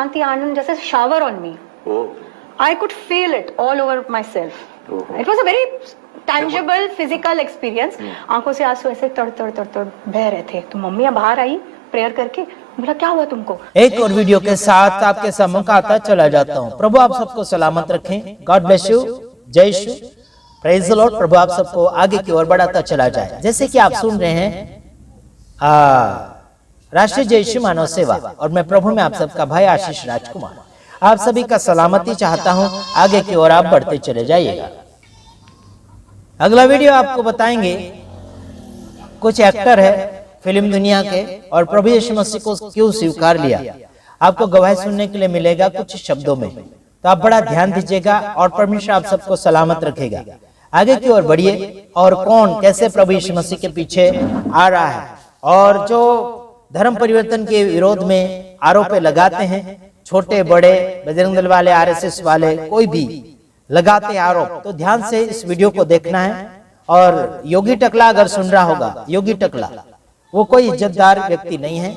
Shanti Anand just a shower on me. Oh. I could feel it all over myself. It was a very tangible physical experience. आंखों से आंसू ऐसे तड़ तड़ तड़ तड़ बह रहे थे. तो मम्मी बाहर आई प्रेयर करके, बोला क्या हुआ तुमको? एक और वीडियो के साथ आपके सम्मुख आता चला जाता हूँ. प्रभु आप सबको सलामत रखें. God bless you. जय यीशु. Praise the Lord. प्रभु आप सबको आगे की ओर बढ़ाता चला जाए. जैसे कि आप सुन रहे हैं राष्ट्रीय जय यीशु मानव सेवा, और मैं प्रभु में आप सबका भाई आशीष राजकुमार आप सभी का सलामती चाहता हूं. आगे की ओर आप बढ़ते चले जाइएगा. अगला वीडियो आपको बताएंगे, कुछ एक्टर है फिल्म दुनिया के, और प्रभु यीशु मसीह को क्यों स्वीकार लिया. आपको गवाही सुनने के लिए मिलेगा कुछ शब्दों में, तो आप बड़ा ध्यान दीजिएगा और परमेश्वर आप सबको सलामत रखेगा. आगे की ओर बढ़िए. और कौन कैसे प्रभु यीशु मसीह के पीछे आ रहा है, और जो धर्म परिवर्तन के विरोध में आरोप लगाते हैं, छोटे बड़े, बजरंग दल वाले, आरएसएस वाले, कोई भी लगाते आरोप, तो ध्यान से इस वीडियो को देखना है. और योगी टकला अगर सुन रहा होगा, योगी टकला वो कोई इज्जतदार व्यक्ति नहीं है,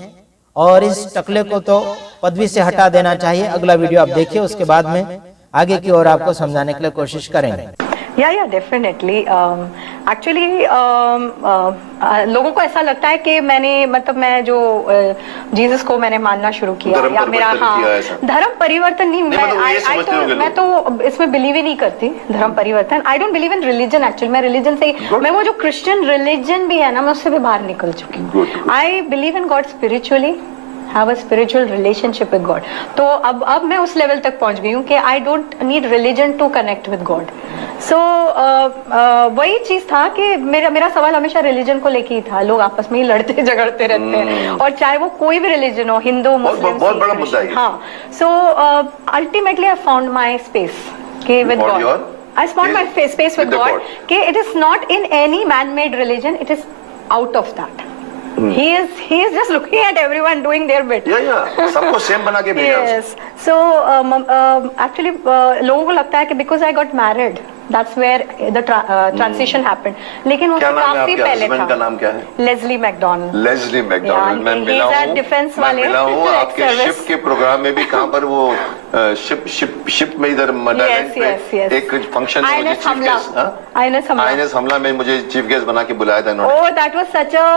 और इस टकले को तो पदवी से हटा देना चाहिए. अगला वीडियो आप देखिए, उसके बाद में आगे की ओर आपको समझाने के लिए कोशिश करेंगे. या डेफिनेटली. एक्चुअली लोगों को ऐसा लगता है कि मैं जो जीसस को मैंने मानना शुरू किया, या मेरा धर्म परिवर्तन नहीं. मैं तो इसमें बिलीव ही नहीं करती धर्म परिवर्तन. I don't believe in religion. Actually मैं रिलीजन से, मैं वो जो क्रिश्चियन रिलीजन भी है ना, मैं उससे भी बाहर निकल चुकी हूँ. I believe in God spiritually, have a spiritual relationship with God. तो अब मैं उस लेवल तक पहुंच गई हूँ कि I don't need religion to connect with God. So वही चीज था कि मेरा सवाल हमेशा रिलीजन को लेके ही था. लोग आपस में ही लड़ते झगड़ते रहते हैं, और चाहे वो कोई भी रिलीजन हो, हिंदू, मुस्लिम, बहुत बड़ा मुद्दा है. हाँ. So ultimately I found my space with God. I found my space with God. कि it is not in any man-made religion. It is out of that. He is just looking at everyone doing their bit. सबको same बना के भेजा. Yes. So actually लोगों को लगता है कि because I got married, that's where the transition happened. लेकिन उससे काफी पहले था. का नाम क्या है? Leslie McDonald. Leslie McDonald. मैं मिला हूँ आपके शिप के प्रोग्राम में भी. कहाँ पर वो शिप में इधर एक फंक्शन में मुझे चीफ गेस्ट, आईएनएस हमला में मुझे चीफ गेस्ट बना के बुलाया था. Oh, that was such a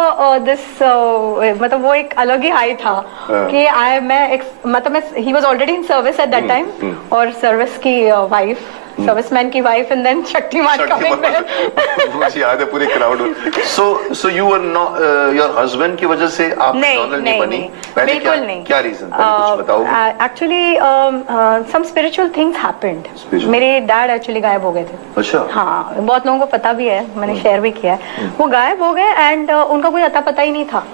मतलब वो एक अलग ही हाई था कि he was already in service at that time, और सर्विस की वाइफ, सर्विसमैन की wife, and then Shaktimaan coming there. मुझे याद है पूरी crowd. So you were not your husband की वजह से आप मैकडॉनल्ड नहीं बनी? बिल्कुल नहीं. क्या रीजन? कुछ बताओ. Actually some spiritual things happened. मेरे डैड एक्चुअली गायब हो गए थे. अच्छा. हाँ, बहुत लोगों को पता भी है, मैंने शेयर भी किया है. वो गायब हो गए, एंड उनका कोई अता पता ही नहीं था.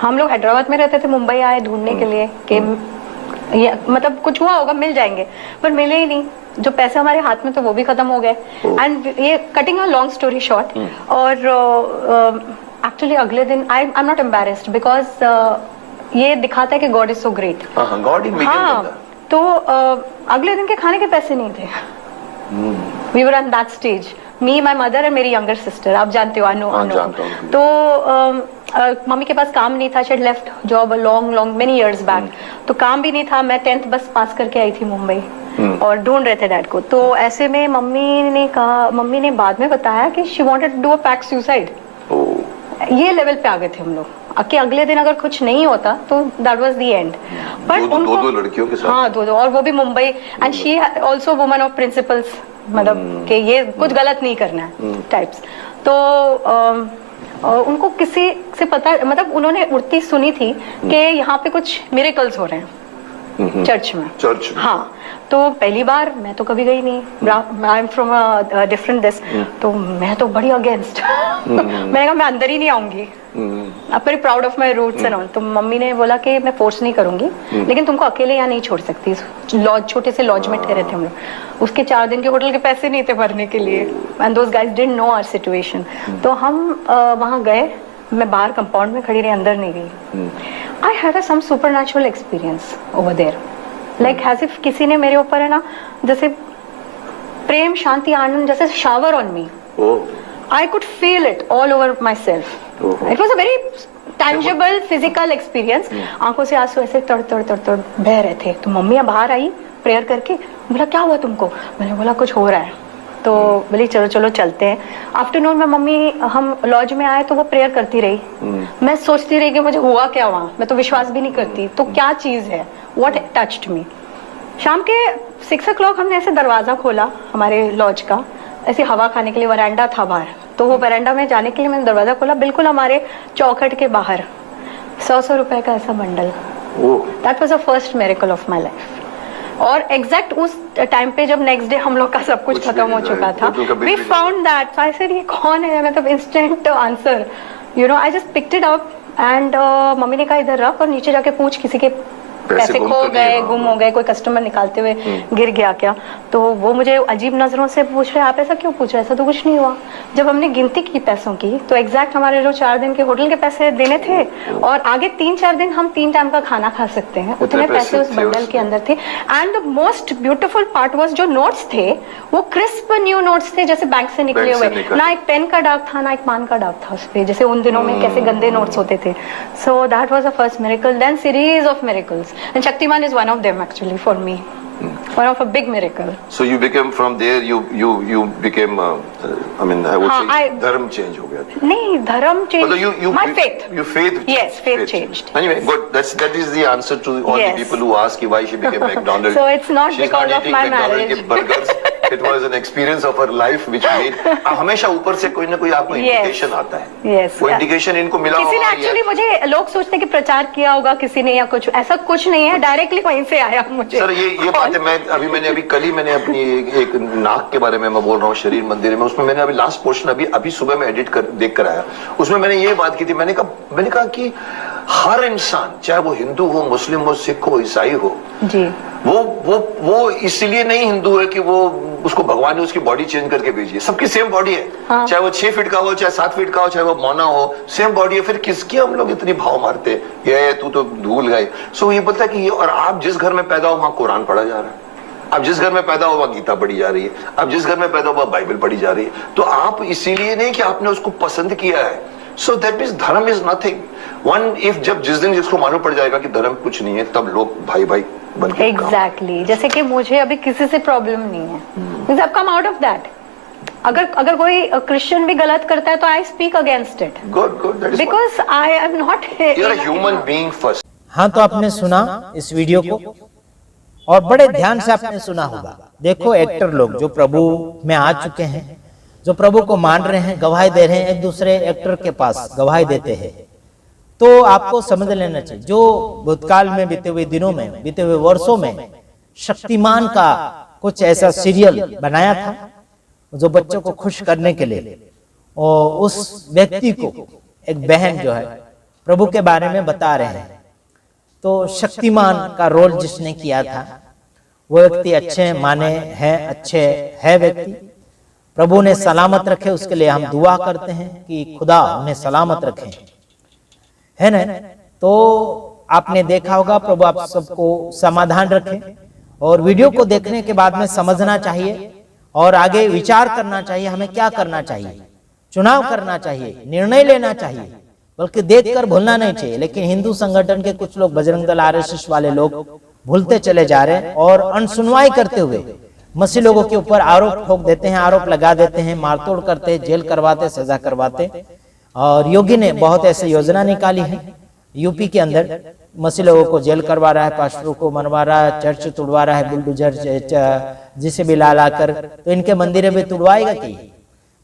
हम लोग हैदराबाद में रहते थे, मुंबई आए ढूंढने के लिए कि मतलब कुछ हुआ होगा, मिल जाएंगे, पर मिले ही नहीं. जो पैसे हमारे हाथ में थे वो भी खत्म हो गए. एंड ये cutting a long story short, और एक्चुअली अगले दिन I am not embarrassed, because ये दिखाता है कि God is so great. God ही मीडियम. तो अगले दिन के खाने के पैसे नहीं थे. We were on that stage, me, my mother and मेरी यंगर सिस्टर. आप जानते हो, अनु. तो मम्मी के पास काम नहीं था. She had left job long many years back. तो काम भी नहीं था. मैं 10th बस पास करके आई थी मुंबई, और ढूंढ रहे थे डैड को. तो ऐसे में मम्मी ने बाद में बताया कि she wanted to do a pact suicide. ये लेवल पे आ गए थे हम लोग कि अगले दिन अगर कुछ नहीं होता तो that was the end. But दो लड़कियों के साथ. हाँ, दो, और वो भी Mumbai. And she also woman of principles, मतलब कि ये कुछ गलत नहीं करना है टाइप्स. तो उनको किसी से पता, मतलब उन्होंने उड़ती सुनी थी कि यहाँ पे कुछ मिरेकल्स हो रहे हैं चर्च में. हाँ. तो पहली बार मैं तो कभी गई नहीं. I am from a different this. तो मैं तो बड़ी अगेंस्ट. मैंने कहा मैं अंदर ही नहीं आऊंगी. I'm very proud of my roots and all. तो मम्मी ने बोला कि मैं फोर्स नहीं करूंगी, लेकिन तुमको अकेले यहाँ नहीं छोड़ सकती. लॉज, छोटे से लॉज में ठहरे थे हम लोग. उसके 4 दिन के होटल के पैसे नहीं थे भरने के लिए. And those guys didn't know our situation. तो हम वहाँ गए. मैं बाहर कंपाउंड में खड़ी रही, अंदर नहीं गई. I had some supernatural experience over there, like as if किसी ने मेरे ऊपर है ना, जैसे प्रेम, शांति, आनंद जैसे shower on me. I could feel it all over myself. It was a very tangible physical experience. आंखों से आंसू ऐसे तड़ तड़ तड़ तड़ बह रहे थे। तो मम्मी बाहर आई प्रेयर करके, बोला क्या हुआ तुमको? मैंने बोला कुछ हो रहा है। तो बोली चलो चलो चलते हैं। आफ्टरनून में मम्मी, हम लॉज में आए तो वो प्रेयर करती रही। मैं सोचती रही कि मुझे हुआ क्या वहाँ, मैं तो विश्वास भी नहीं करती तो क्या चीज है, व्हाट टच्ड मी। शाम के 6 o'clock हमने ऐसे दरवाजा खोला हमारे लॉज का, ऐसे हवा खाने के लिए, वरांडा था बाहर, तो वो वरांडा में जाने के लिए मैंने दरवाजा खोला, बिल्कुल हमारे चौखट के बाहर 100 रुपए का ऐसा bundle. That was the first miracle of my life. और एग्जैक्ट उस टाइम पे जब नेक्स्ट डे हम लोग का सब कुछ खत्म हो चुका था, we found that. I said ये कौन है, मतलब instant answer, you know, I just picked it up and mummy ने कहा इधर रख और नीचे जाके पूछ किसी के पैसे खो गए, गुम हो गए, कोई कस्टमर निकालते हुए गिर गया क्या। तो वो मुझे अजीब नजरों से पूछ रहे, आप ऐसा क्यों पूछ रहे, ऐसा तो कुछ नहीं हुआ। जब हमने गिनती की पैसों की तो एग्जैक्ट हमारे जो 4 दिन के होटल के पैसे देने थे और आगे 3-4 दिन हम 3 टाइम का खाना खा सकते हैं, उतने पैसे उस बंडल के अंदर थे। And the most beautiful part was जो नोट्स थे वो क्रिस्प न्यू नोट्स थे, जैसे बैंक से निकले हुए, ना एक पेन का दाग था ना एक पान का दाग था उस पे, जैसे उन दिनों में कैसे गंदे नोट्स होते थे। So that was the first miracle, then series of miracles and Shaktiman is one of them actually for me. One of a big miracle. So you became from there. You became. I mean, I would say dharm change हो गया. नहीं, धर्म change. My faith. Your faith. Yes, faith changed. Anyway, good. That is the answer to all the people who ask why she became McDonald's. So it's not She's because not of my marriage. burgers. It was an experience of her life which made. हमेशा ऊपर से कोई ना कोई आपको indication आता है. Yes. वो इंडिकेशन इनको मिला होगा. किसी ने एक्चुअली मुझे, लोग सोचते हैं कि प्रचार किया होगा किसी ने या कुछ, ऐसा कुछ नहीं है, डायरेक्टली वहीं से आया मुझे। सर ये बात है, मैंने कल ही मैंने अपनी एक नाक के बारे में मैं बोल रहा हूँ, शरीर मंदिर में, उसमें मैंने अभी लास्ट पोर्शन अभी सुबह में एडिट कर देख कर आया, उसमें मैंने ये बात की थी, मैंने कहा कि हर इंसान, चाहे वो हिंदू हो, मुस्लिम हो, सिख हो, ईसाई हो जी, वो इसलिए नहीं हिंदू है कि वो उसको भगवान ने उसकी बॉडी चेंज करके भेजी है। सबकी सेम बॉडी है, हाँ। चाहे वो 6 फीट का हो, चाहे 7 फीट का हो, चाहे वो मौना हो, सेम बॉडी है। फिर किसकी हम लोग इतनी भाव मारते हैं, ये तू तो भूल गए। सो ये बोलता है कि और आप जिस घर में पैदा हो वहां कुरान पढ़ा जा रहा है, आप जिस घर में पैदा हो वहां गीता पढ़ी जा रही है, आप जिस घर में पैदा हो वहां बाइबल पढ़ी जा रही है। तो आप इसीलिए नहीं कि आपने उसको पसंद किया है। सो दैट मीन्स धर्म इज नथिंग। जिस दिन जिसको मालूम पड़ जाएगा कि धर्म कुछ नहीं है, तब लोग भाई भाई बन के एग्जैक्टली। जैसे कि मुझे अभी किसी से प्रॉब्लम नहीं है, I come out of that. अगर कोई क्रिश्चियन भी गलत करता है तो I speak against it. Good, because I am not, you are a human being first. हाँ, तो आपने सुना इस वीडियो को और बड़े ध्यान से आपने सुना होगा। देखो, एक्टर लोग जो प्रभु में आ चुके हैं, जो प्रभु को मान रहे हैं, गवाही दे रहे हैं, एक दूसरे एक्टर के पास गवाही देते हैं, तो आपको समझ लेना चाहिए, जो भूतकाल में बीते हुए दिनों में, बीते हुए वर्षों में शक्तिमान का कुछ ऐसा सीरियल बनाया था जो बच्चों को खुश करने के लिए, और उस व्यक्ति को एक बहन जो है प्रभु के बारे में बता रहे हैं। तो शक्तिमान का रोल जिसने किया था वो व्यक्ति अच्छे माने हैं, अच्छे है व्यक्ति, प्रभु ने सलामत रखे, उसके लिए हम दुआ करते हैं कि खुदा उन्हें सलामत रखे, है ना। तो आपने देखा होगा, प्रभु आप सबको समाधान रखे। और वीडियो को देखने के बाद में समझना चाहिए और आगे विचार करना चाहिए, हमें क्या करना चाहिए, चुनाव करना चाहिए, निर्णय लेना चाहिए, बल्कि देखकर भूलना नहीं चाहिए। लेकिन हिंदू संगठन के कुछ लोग, बजरंग दल, आरएसएस वाले लोग भूलते चले जा रहे हैं और अनसुनवाई करते हुए मसीह लोगों के ऊपर आरोप ठोक देते हैं, आरोप लगा देते हैं, मारतोड़ करते, जेल करवाते, सजा करवाते। और योगी ने बहुत ऐसी योजना निकाली है, यूपी के अंदर मसीह लोगों को जेल करवा रहा है, पास्टरों को मनवा रहा है, चर्च तुड़वा रहा है, बुलडोजर जिसे भी ला कर, तो इनके मंदिरें भी तुड़वाएगा कि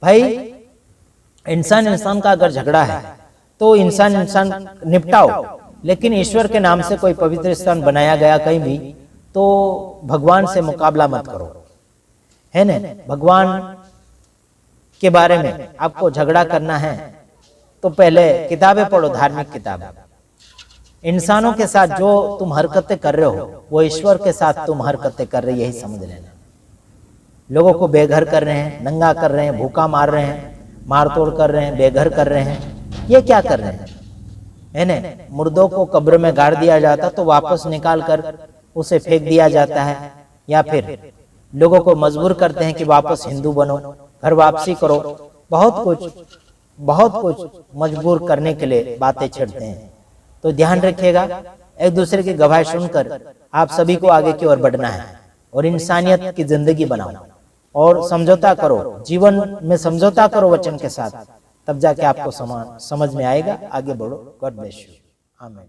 भाई इंसान का अगर झगड़ा है तो इंसान निपटाओ, लेकिन ईश्वर के नाम से कोई पवित्र स्थान बनाया गया कहीं भी, तो भगवान से मुकाबला मत करो, है ना। भगवान के बारे में आपको झगड़ा करना है तो पहले किताबें पढ़ो, धार्मिक किताबें। इंसानों के साथ जो तुम हरकतें कर रहे हो वो ईश्वर के साथ तुम हरकतें कर रहे, यही समझ लेना। लोगों को बेघर कर रहे हैं, नंगा कर रहे हैं, भूखा मार रहे हैं, मारतोड़ कर रहे हैं, बेघर कर रहे हैं, ये क्या कर रहे हैं, है ना। मुर्दों को कब्र में गाड़ दिया जाता तो वापस निकाल कर उसे फेंक दिया जाता है, या फिर लोगों को मजबूर करते हैं कि वापस हिंदू बनो, घर वापसी करो, बहुत कुछ। बहुत कुछ मजबूर करने के लिए बातें छेड़ते हैं। तो ध्यान रखिएगा, एक दूसरे की गवाही सुनकर आप सभी को आगे की ओर बढ़ना है और इंसानियत की जिंदगी बनाओ और समझौता करो, जीवन में समझौता करो वचन के साथ, तब जाके आपको समझ में आएगा। आगे बढ़ो। God bless you. आमीन।